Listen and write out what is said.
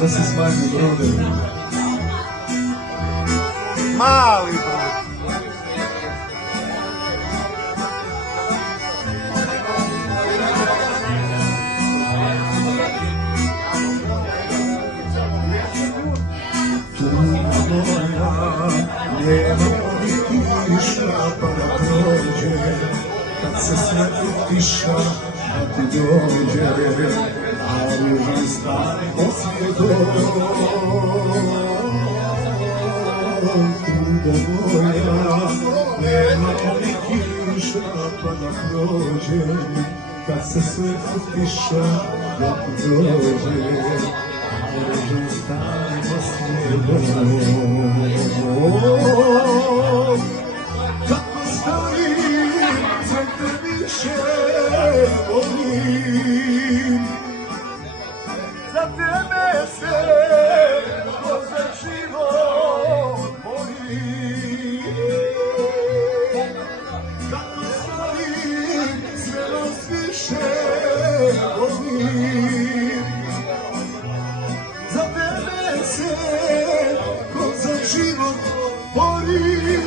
Da se smanji brodovi. Mali brod. Nema kiša pa da prođe, kad se sve utiša da ti dođe, a ružan stari poslije tuga moja. Nema kiša pa da prođe, kad se sve utiša da ti dođe, a ružan stari poslije tuga. Kako stojim, sve te više volim, za tebe se ko za život borim. Kako stojim, sve vas više volim, za tebe se ko za život borim.